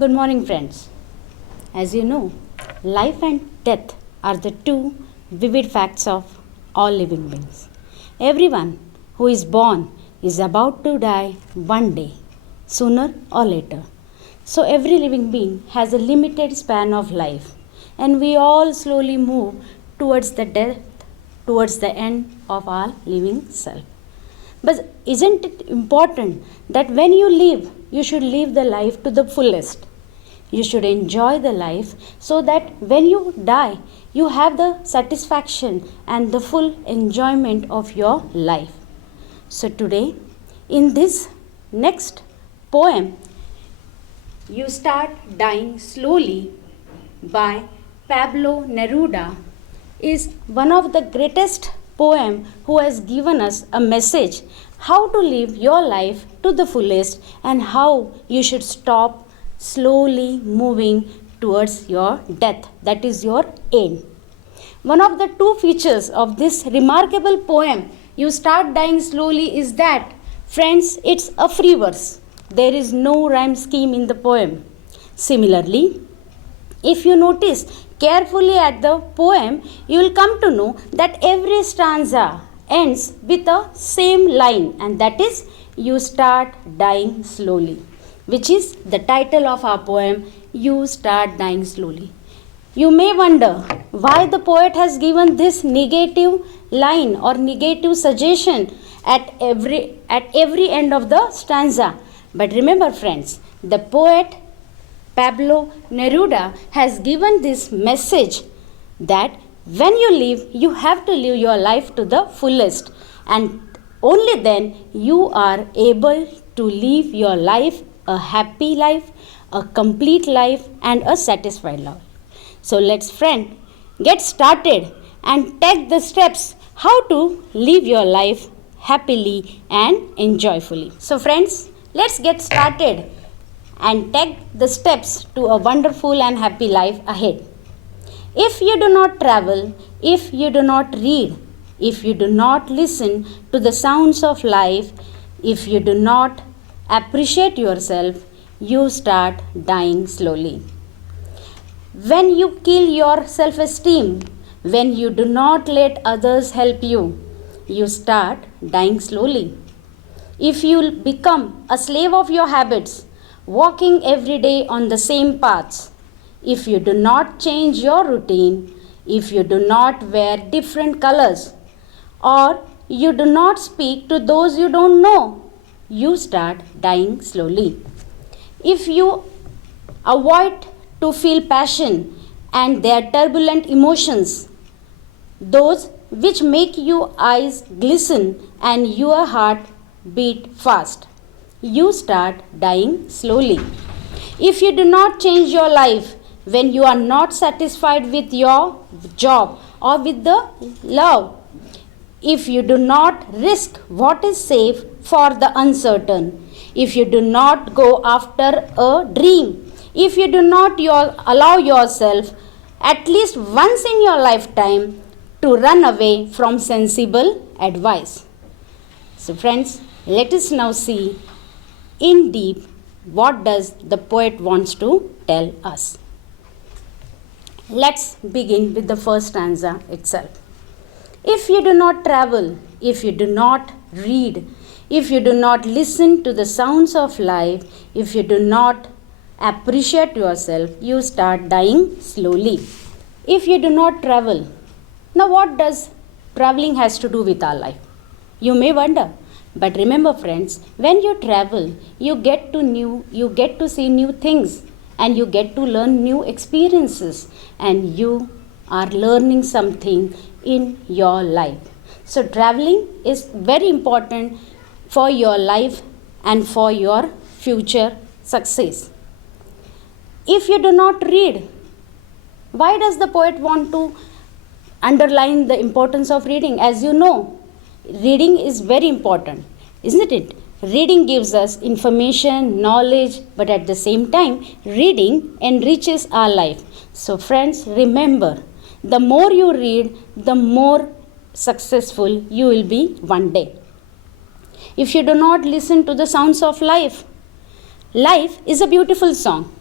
Good morning, friends. As you know, life and death are the two vivid facts of all living beings. Everyone who is born is about to die one day, sooner or later. So, every living being has a limited span of life, and we all slowly move towards the death, towards the end of our living self. But isn't it important that when you live, you should live the life to the fullest? You should enjoy the life so that when you die, you have the satisfaction and the full enjoyment of your life. So, today, in this next poem, You Start Dying Slowly by Pablo Neruda is one of the greatest poem who has given us a message how to live your life to the fullest and how you should stop slowly moving towards your death, that is your end. One of the two features of this remarkable poem You Start Dying Slowly is that, friends, it's a free verse. There is no rhyme scheme in the poem. Similarly, if you notice carefully at the poem, you will come to know that every stanza ends with a same line, and that is You Start Dying Slowly, which is the title of our poem, You Start Dying Slowly. You may wonder why the poet has given this negative line or negative suggestion at every end of the stanza. But remember, friends, the poet Pablo Neruda has given this message that when you live, you have to live your life to the fullest, and only then you are able to live your life a happy life, a complete life, and a satisfied life. So let's, friend, get started and take the steps how to live your life happily and enjoyfully. So friends, let's get started and take the steps to a wonderful and happy life ahead. If you do not travel, if you do not read, if you do not listen to the sounds of life, if you do not appreciate yourself, you start dying slowly. When you kill your self-esteem, when you do not let others help you, you start dying slowly. If you become a slave of your habits, walking every day on the same paths, if you do not change your routine, if you do not wear different colors, or you do not speak to those you don't know, you start dying slowly. If you avoid to feel passion and their turbulent emotions, those which make your eyes glisten and your heart beat fast, you start dying slowly. If you do not change your life when you are not satisfied with your job or with the love, if you do not risk what is safe for the uncertain, if you do not go after a dream, if you do not allow yourself at least once in your lifetime to run away from sensible advice. So friends, let us now see in deep what does the poet wants to tell us. Let's begin with the first stanza itself. If you do not travel, if you do not read, if you do not listen to the sounds of life, if you do not appreciate yourself, you start dying slowly. If you do not travel, now what does traveling has to do with our life? You may wonder. But remember, friends, when you travel, you get to see new things, and you get to learn new experiences, and you are learning something in your life. So traveling is very important for your life and for your future success. If you do not read, why does the poet want to underline the importance of reading? As you know, reading is very important, isn't it? Reading gives us information, knowledge, but at the same time, reading enriches our life. So friends, remember, the more you read, the more successful you will be one day. If you do not listen to the sounds of life, life is a beautiful song.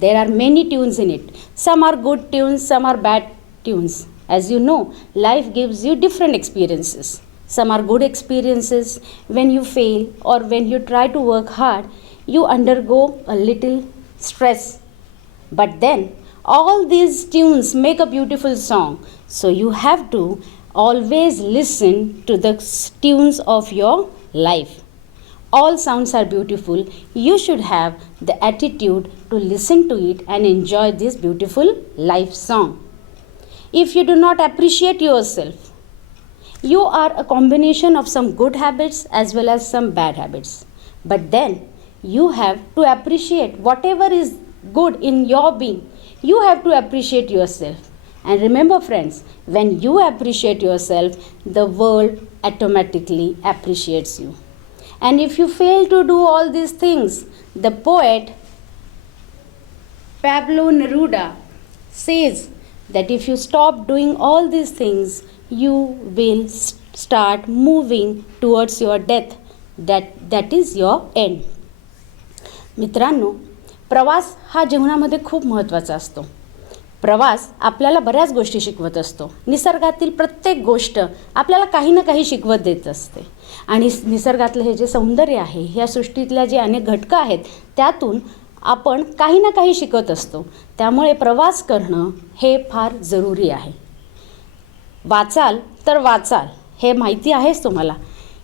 There are many tunes in it. Some are good tunes, some are bad tunes. As you know, life gives you different experiences. Some are good experiences. When you fail or when you try to work hard, you undergo a little stress. But then, all these tunes make a beautiful song. So you have to always listen to the tunes of your life. All sounds are beautiful. You should have the attitude to listen to it and enjoy this beautiful life song. If you do not appreciate yourself, you are a combination of some good habits as well as some bad habits. But then you have to appreciate whatever is good in your being. You have to appreciate yourself. And remember, friends, when you appreciate yourself, the world automatically appreciates you. And if you fail to do all these things, the poet Pablo Neruda says that if you stop doing all these things, you will start moving towards your death. That is your end. मित्रांनो, प्रवास हा जीवनामध्ये खूप महत्त्वाचा असतो. प्रवास आपल्याला बऱ्याच गोष्टी शिकवत असतो. निसर्गातील प्रत्येक गोष्ट आपल्याला काही ना काही शिकवत देत असते. आणि निसर्गातलं हे जे सौंदर्य आहे, ह्या सृष्टीतल्या जे अनेक घटकं आहेत, त्यातून आपण काही ना काही शिकत असतो. त्यामुळे प्रवास करणं हे फार जरुरी आहे. वाचाल तर वाचाल, हे माहिती आहेच तुम्हाला.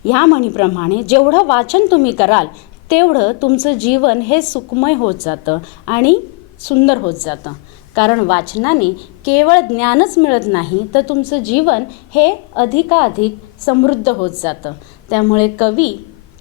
ह्या म्हणीप्रमाणे जेवढं वाचन तुम्ही कराल तेवढं तुमचं जीवन हे सुखमय होत जातं आणि सुंदर होत जातं. कारण वाचनाने केवळ ज्ञानच मिळत नाही, तर तुमचं जीवन हे अधिकाधिक समृद्ध होत जातं. त्यामुळे कवी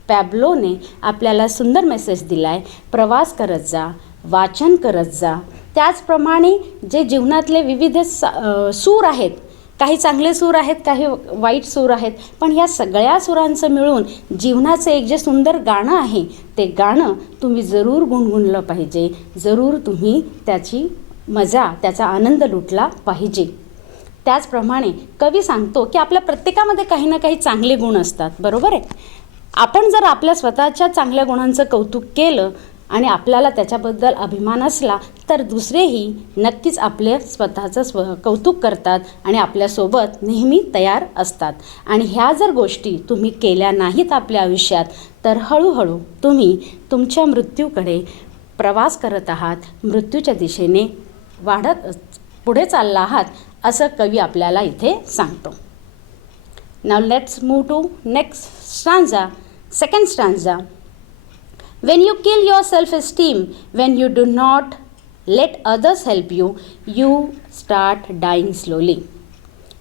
पॅब्लोने आपल्याला सुंदर मेसेज दिला आहे. प्रवास करत जा, वाचन करत जा. त्याचप्रमाणे जे जीवनातले विविध सूर आहेत, काही चांगले सूर आहेत, काही वाईट सूर आहेत, पण या सगळ्या सुरांचं मिळून जीवनाचं एक जे सुंदर गाणं आहे, ते गाणं तुम्ही जरूर गुणगुणलं पाहिजे. जरूर तुम्ही त्याची मजा, त्याचा आनंद लुटला पाहिजे. त्याचप्रमाणे कवी सांगतो की आपल्या प्रत्येकामध्ये काही ना काही चांगले गुण असतात. बरोबर आहे. आपण जर आपल्या स्वतःच्या चांगल्या गुणांचं कौतुक केलं आणि आपल्याला त्याच्याबद्दल अभिमान असला, तर दुसरेही नक्कीच आपले स्वतःचं कौतुक करतात आणि आपल्यासोबत नेहमी तयार असतात. आणि ह्या जर गोष्टी तुम्ही केल्या नाहीत आपल्या आयुष्यात, तर हळूहळू तुम्ही तुमच्या मृत्यूकडे प्रवास करत आहात, मृत्यूच्या दिशेने पुढे चालला आहात, असं कवी आपल्याला इथे सांगतो. Now let's move to next stanza, second stanza. When you kill your self-esteem, when you do not let others help you, you start dying slowly.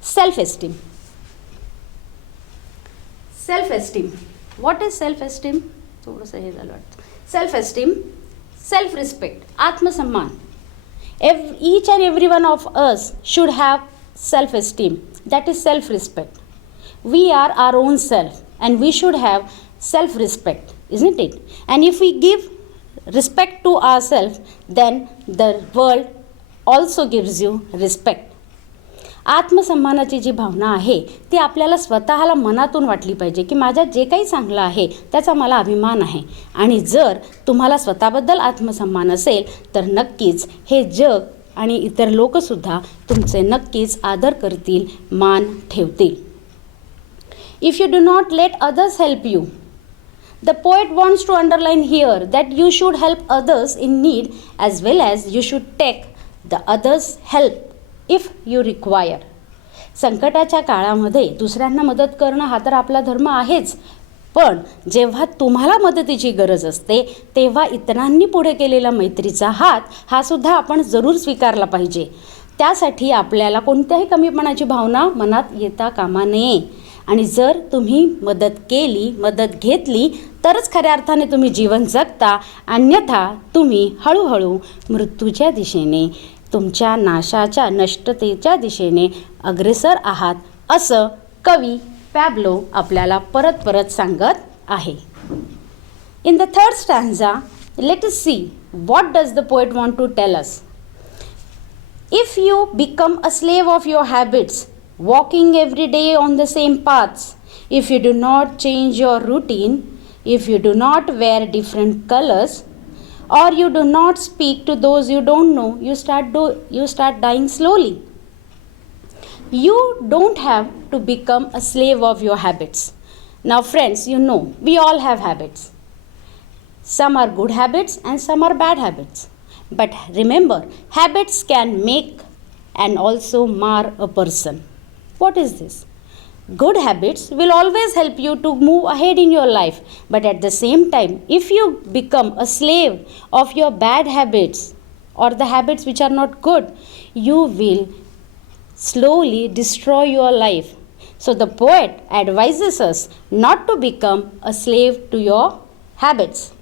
Self-esteem. Self-esteem. What is self-esteem? थोडंसं हे झालं वाटतं. Self-esteem, self-respect, आत्मसन्मान. Each and every one of us should have self-esteem. That is self-respect. We are our own self and we should have self-respect, isn't it? And if we give respect to ourselves, then the world also gives you respect. आत्मसन्मानाची जी भावना आहे ती आपल्याला स्वतःला मनातून वाटली पाहिजे की माझ्यात जे काही चांगलं आहे त्याचा मला अभिमान आहे. आणि जर तुम्हाला स्वतःबद्दल आत्मसन्मान असेल तर नक्कीच हे जग आणि इतर लोकसुद्धा तुमचे नक्कीच आदर करतील, मान ठेवतील. If you do not let others help you, the poet wants to underline here that you should help others in need as well as you should take the others' help if you require. संकटाच्या काळामध्ये दुसऱ्यांना मदत करणं हा तर आपला धर्म आहेच, पण जेव्हा तुम्हाला मदतीची गरज असते तेव्हा इतरांनी पुढे केलेला मैत्रीचा हात हा सुद्धा आपण जरूर स्वीकारला पाहिजे. त्यासाठी आपल्याला कोणत्याही कमीपणाची भावना मनात येता कामा नये. आणि जर तुम्ही मदत केली, मदत घेतली तरच खऱ्या अर्थाने तुम्ही जीवन जगता, अन्यथा तुम्ही हळूहळू मृत्यूच्या दिशेने, तुमच्या नाशाच्या, नष्टतेच्या दिशेने अग्रेसर आहात, असं कवी पॅब्लो आपल्याला परत परत सांगत आहे. In the third stanza, let us see what does the poet want to tell us. If you become a slave of your habits, walking every day on the same paths, if you do not change your routine, if you do not wear different colors, or you do not speak to those you don't know, you start dying slowly. You don't have to become a slave of your habits. Now friends, you know, we all have habits. Some are good habits and some are bad habits. But remember, habits can make and also mar a person. What is this? Good habits will always help you to move ahead in your life. But at the same time, if you become a slave of your bad habits or the habits which are not good, you will slowly destroy your life. So the poet advises us not to become a slave to your habits.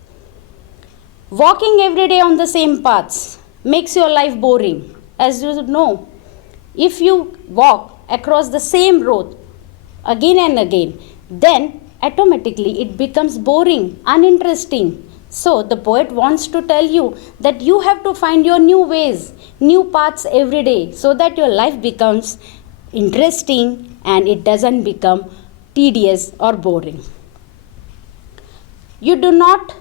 Walking every day on the same paths makes your life boring. As you know, if you walk across the same road again and again, then automatically it becomes boring, uninteresting. So the poet wants to tell you that you have to find your new ways, new paths every day, so that your life becomes interesting and it doesn't become tedious or boring. You do not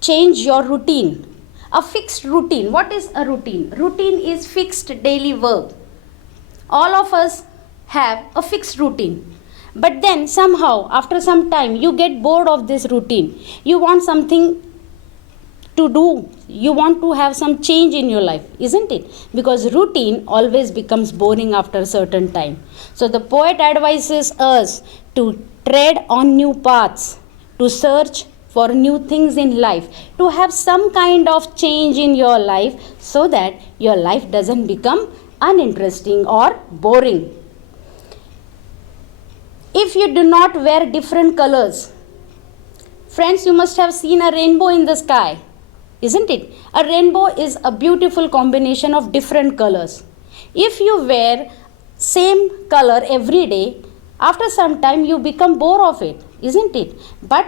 change your routine. A fixed routine. What is a routine? Routine is fixed daily work. All of us have a fixed routine. But then somehow, after some time, you get bored of this routine. You want something to do. You want to have some change in your life, isn't it? Because routine always becomes boring after a certain time. So the poet advises us to tread on new paths, to search for new things in life, to have some kind of change in your life so that your life doesn't become uninteresting or boring. If you do not wear different colors, friends, you must have seen a rainbow in the sky, isn't it? A rainbow is a beautiful combination of different colors. If you wear same color every day, after some time you become bored of it, isn't it? But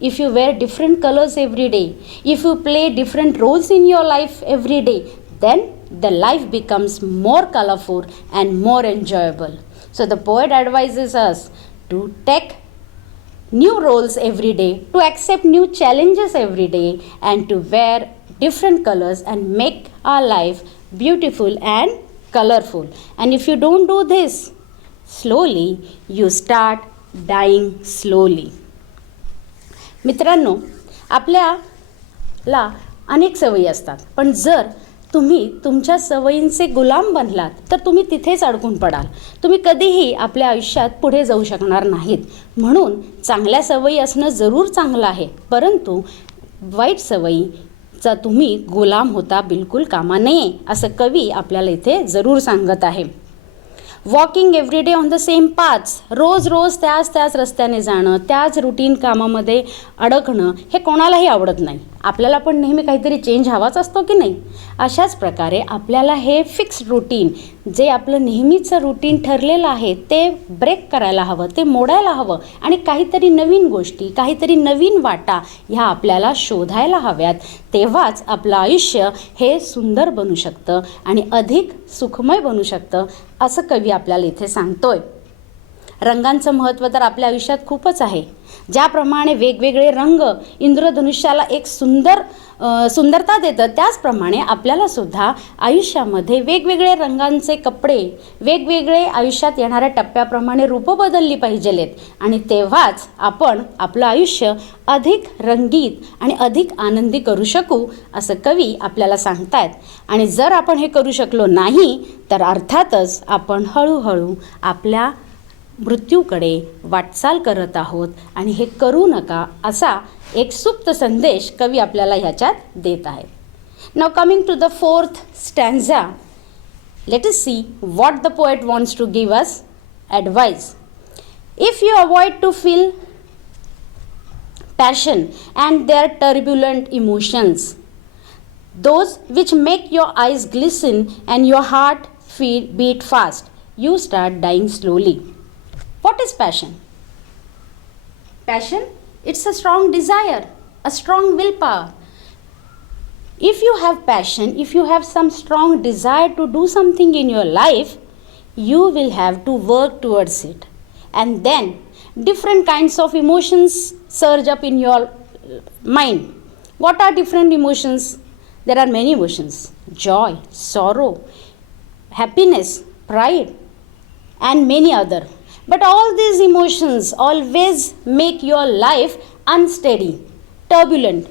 if you wear different colors every day, if you play different roles in your life every day, then the life becomes more colorful and more enjoyable. So the poet advises us to take new roles every day, to accept new challenges every day, and to wear different colors and make our life beautiful and colorful. And if you don't do this, slowly you start dying slowly. मित्रांनो, आपल्याला अनेक सवयी असतात, पण जर तुम्ही तुमच्या सवयींचे गुलाम बनलात तर तुम्ही तिथेच अडकून पडाल. तुम्ही कधीही आपल्या आयुष्यात पुढे जाऊ शकणार नाहीत. म्हणून चांगल्या सवयी असणं जरूर चांगलं आहे, परंतु वाईट सवयीचा तुम्ही गुलाम होता बिलकुल कामा नये, असं कवी आपल्याला इथे जरूर सांगत आहे. Walking every day on the same paths, रोज रोज त्याच रस्त्याने जाणं, त्याच रुटीन कामामध्ये अडकणं हे कोणालाही आवडत नाही. आपल्याला पण नेहमी काहीतरी चेंज हवाच असतो की नाही. अशाच प्रकारे आपल्याला हे फिक्स रुटीन, जे आपलं नेहमीचं रुटीन ठरलेलं आहे ते ब्रेक करायला हवं, ते मोडायला हवं आणि काहीतरी नवीन गोष्टी, काहीतरी नवीन वाटा ह्या आपल्याला शोधायला हव्यात. तेव्हाच आपलं आयुष्य हे सुंदर बनू शकतं आणि अधिक सुखमय बनू शकतं, असं कवी आपल्याला इथे सांगतोय. रंगांचं महत्त्व तर आपल्या आयुष्यात खूपच आहे. ज्याप्रमाणे वेगवेगळे रंग इंद्रधनुष्याला एक सुंदरता देतं, त्याचप्रमाणे आपल्याला सुद्धा आयुष्यामध्ये वेगवेगळे रंगांचे कपडे, वेगवेगळे आयुष्यात येणाऱ्या टप्प्याप्रमाणे रूपं बदलली पाहिजेत आणि तेव्हाच आपण आपलं आयुष्य अधिक रंगीत आणि अधिक आनंदी करू शकू, असं कवी आपल्याला सांगतायत. आणि जर आपण हे करू शकलो नाही तर अर्थातच आपण हळूहळू आपल्या मृत्यूकडे वाटचाल करत आहोत आणि हे करू नका, असा एक सुप्त संदेश कवी आपल्याला ह्याच्यात देत आहेत. Now coming to the fourth stanza, let us see what the poet wants to give us advice. If you avoid to feel passion and their turbulent emotions, those which make your eyes glisten and your heart beat fast, you start dying slowly. What is passion? Passion, it's a strong desire, a strong willpower. If you have passion, if you have some strong desire to do something in your life, you will have to work towards it. And then different kinds of emotions surge up in your mind. What are different emotions? There are many emotions: joy, sorrow, happiness, pride, and many other. But all these emotions always make your life unsteady, turbulent,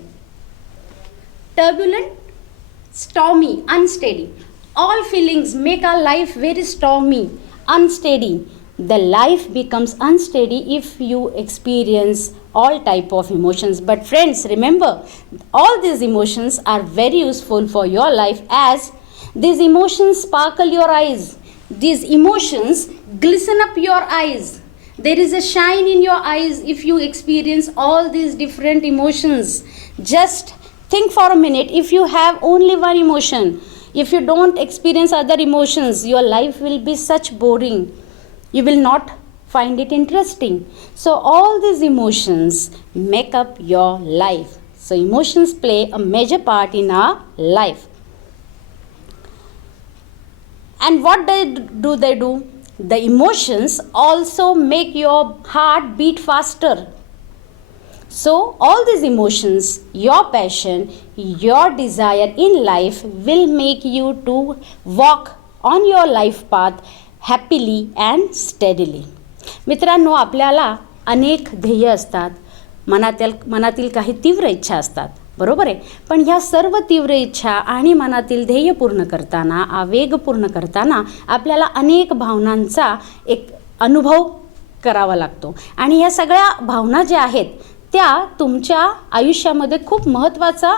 turbulent, stormy, unsteady. All feelings make our life very stormy, unsteady. The life becomes unsteady if you experience all type of emotions. But friends, remember, all these emotions are very useful for your life, as these emotions sparkle your eyes. These emotions glisten up your eyes. There is a shine in your eyes if you experience all these different emotions. Just think for a minute, if you have only one emotion, if you don't experience other emotions, your life will be such boring. You will not find it interesting. So all these emotions make up your life. So emotions play a major part in our life. And what do they do? The emotions also make your heart beat faster. So all these emotions, your passion, your desire in life will make you to walk on your life path happily and steadily. मित्रांनो, आपल्याला अनेक ध्येय असतात, मनातील काही तीव्र इच्छा असतात, बरोबर आहे. पण ह्या सर्व तीव्र इच्छा आणि मनातील ध्येय पूर्ण करताना, आवेग पूर्ण करताना आपल्याला अनेक भावनांचा एक अनुभव करावा लागतो. आणि या सगळ्या भावना ज्या आहेत त्या तुमच्या आयुष्यामध्ये खूप महत्त्वाचा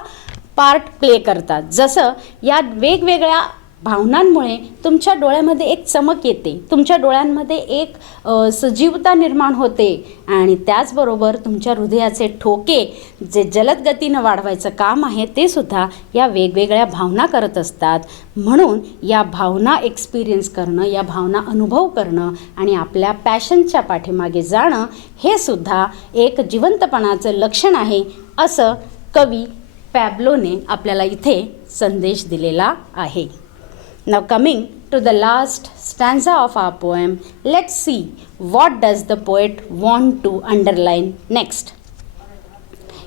पार्ट प्ले करतात. जसं या वेगवेगळ्या भावनांमुळे तुमच्या डोळ्यामध्ये एक चमक येते, तुमच्या डोळ्यांमध्ये एक सजीवता निर्माण होते, आणि त्याचबरोबर तुमच्या हृदयाचे ठोके जे जलद गतीनं वाढवायचं काम आहे ते सुद्धा या वेगवेगळ्या भावना करत असतात. म्हणून या भावना एक्सपिरियन्स करणं, या भावना अनुभव करणं आणि आपल्या पॅशनच्या पाठीमागे जाणं हे सुद्धा एक जिवंतपणाचं लक्षण आहे, असं कवी पॅब्लोने आपल्याला इथे संदेश दिलेला आहे. Now coming to the last stanza of our poem, let's see what does the poet want to underline next.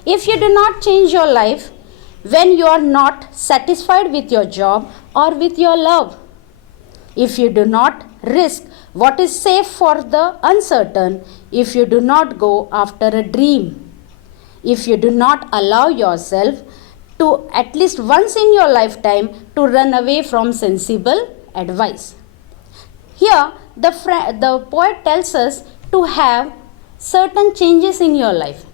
If you do not change your life when you are not satisfied with your job or with your love, if you do not risk what is safe for the uncertain, if you do not go after a dream, if you do not allow yourself to at least once in your lifetime to run away from sensible advice. Here the poet tells us to have certain changes in your life.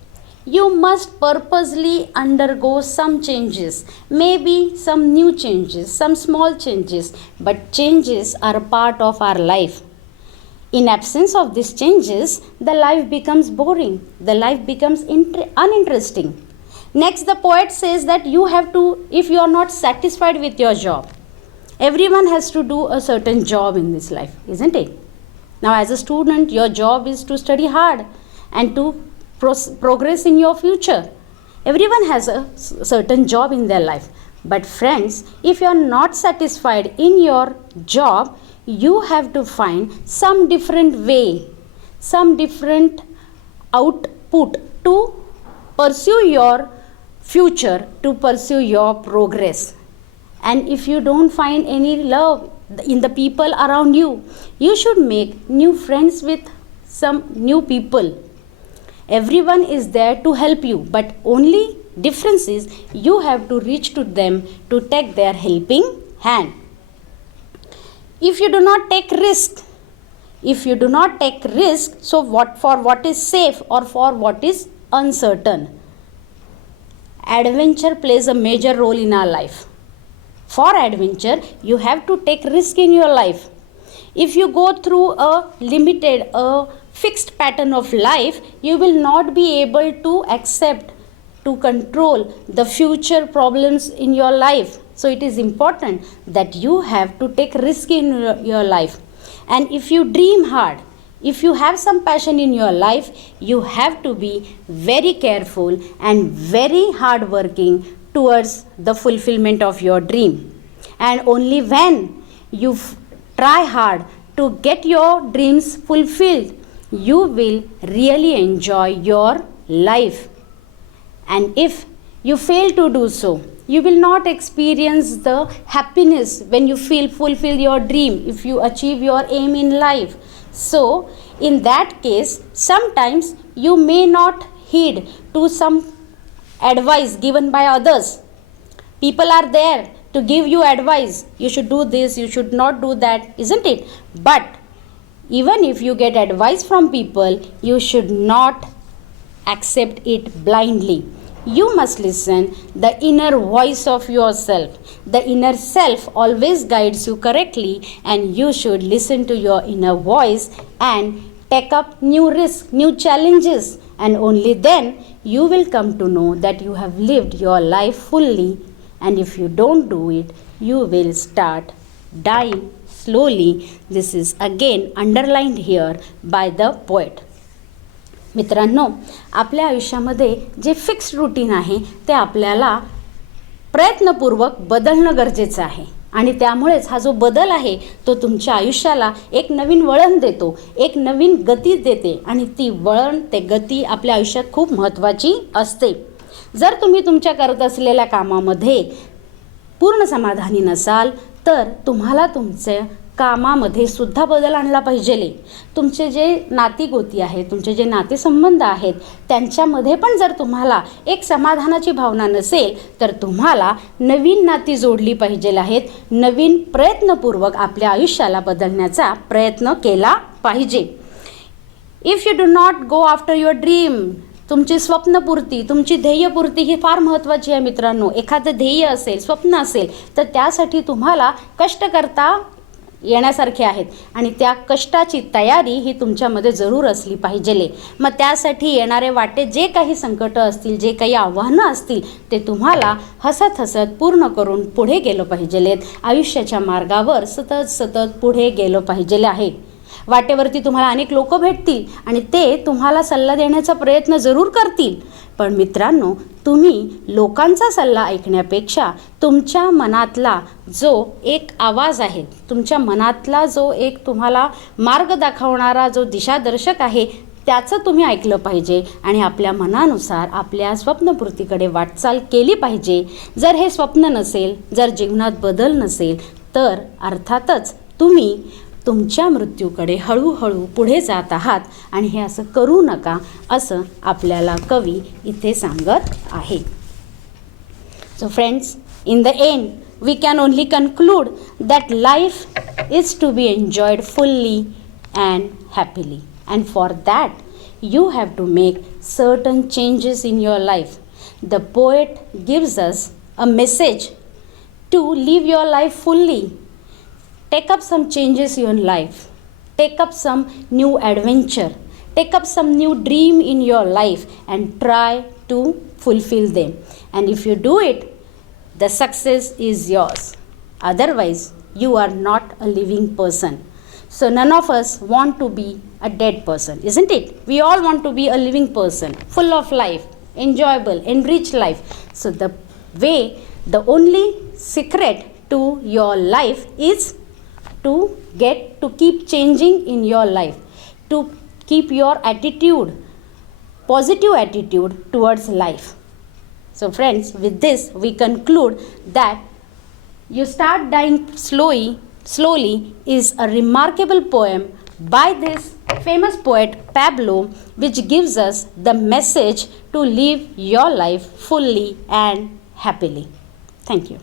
You must purposely undergo some changes, maybe some new changes, some small changes, but changes are a part of our life. In absence of these changes, the life becomes boring, the life becomes uninteresting. Next, the poet says that you have to, if you are not satisfied with your job, everyone has to do a certain job in this life, isn't it? Now, as a student, your job is to study hard and to progress in your future. Everyone has a certain job in their life. But friends, if you are not satisfied in your job, you have to find some different way, some different output to pursue your future, to pursue your progress. And if you don't find any love in the people around you, you should make new friends with some new people. Everyone is there to help you, but only difference is you have to reach to them to take their helping hand. If you do not take risk, so what is safe or for what is uncertain? Adventure plays a major role in our life. For adventure, you have to take risk in your life. If you go through a fixed pattern of life, you will not be able to accept, to control the future problems in your life. So it is important that you have to take risk in your life. And if you dream hard, if you have some passion in your life, you have to be very careful and very hardworking towards the fulfillment of your dream. And only when you try hard to get your dreams fulfilled, you will really enjoy your life. And if you fail to do so, you will not experience the happiness when you feel fulfill your dream, if you achieve your aim in life. So in that case, sometimes you may not heed to some advice given by others. People are there to give you advice, you should do this, you should not do that, isn't it? But even if you get advice from people, you should not accept it blindly. You must listen the inner voice of yourself. The inner self always guides you correctly, and you should listen to your inner voice and take up new risks, new challenges, and only then you will come to know that you have lived your life fully. And if you don't do it, you will start dying slowly. This is again underlined here by the poet. मित्रांनो, आपल्या आयुष्यामध्ये जे fixed routine आहे ते आपल्याला प्रयत्नपूर्वक बदलणं गरजेचं आहे, आणि त्यामुळेच हा जो बदल आहे तो तुमच्या आयुष्याला एक नवीन वळण देतो, एक नवीन गती देते, आणि ती वळण, ते गती आपल्या आयुष्यात खूप महत्त्वाची असते. जर तुम्ही तुमच्या करत असलेल्या कामामध्ये पूर्ण समाधानी नसाल, तर तुम्हाला तुमच्या कामामध्ये सुद्धा बदल आणला पाहिजे. तुमचे जे नातीगोती आहेत, तुमचे जे नातेसंबंध आहेत, त्यांच्यामध्ये पण जर तुम्हाला एक समाधानाची भावना नसेल, तर तुम्हाला नवीन नाती जोडली पाहिजे आहेत. नवीन प्रयत्नपूर्वक आपल्या आयुष्याला बदलण्याचा प्रयत्न केला पाहिजे. If you do not go after your dream, तुमची स्वप्नपूर्ती, तुमची ध्येयपूर्ती ही फार महत्त्वाची आहे मित्रांनो. एखादं ध्येय असेल, स्वप्न असेल, तर त्यासाठी तुम्हाला कष्ट करता येण्यासारखे आहेत, आणि त्या कष्टाची तयारी ही तुमच्यामध्ये जरूर असली पाहिजे. मग त्यासाठी येणारे वाटे जे काही संकट असतील, जे काही आव्हानं असतील, ते तुम्हाला हसत हसत पूर्ण करून पुढे गेलं पाहिजे. आयुष्याच्या मार्गावर सतत सतत पुढे गेलं पाहिजे आहे. वाटेवरती तुम्हाला अनेक लोक भेटतील आणि ते तुम्हाला सल्ला देण्याचा प्रयत्न जरूर करतील, पण मित्रांनो, तुम्ही लोकांचा सल्ला ऐकण्यापेक्षा तुमच्या मनातला जो एक आवाज आहे, तुमच्या मनातला जो एक तुम्हाला मार्ग दाखवणारा जो दिशादर्शक आहे, त्याचं तुम्ही ऐकलं पाहिजे आणि आपल्या मनानुसार आपल्या स्वप्नपूर्तीकडे वाटचाल केली पाहिजे. जर हे स्वप्न नसेल, जर जीवनात बदल नसेल, तर अर्थातच तुम्ही तुमच्या मृत्यूकडे हळूहळू पुढे जात आहात, आणि हे असं करू नका, असं आपल्याला कवी इथे सांगत आहे. So friends, in the end we can only conclude that life is to be enjoyed fully and happily, and for that you have to make certain changes in your life. The poet gives us a message to live your life fully. Take up some changes in your life. Take up some new adventure. Take up some new dream in your life and try to fulfill them. And if you do it, the success is yours. Otherwise, you are not a living person. So none of us want to be a dead person, isn't it? We all want to be a living person, full of life, enjoyable, enriched life. So the only secret to your life is to keep changing in your life, to keep your attitude, positive attitude towards life. So friends, with this we conclude that You Start Dying Slowly is a remarkable poem by this famous poet Pablo, which gives us the message to live your life fully and happily. Thank you.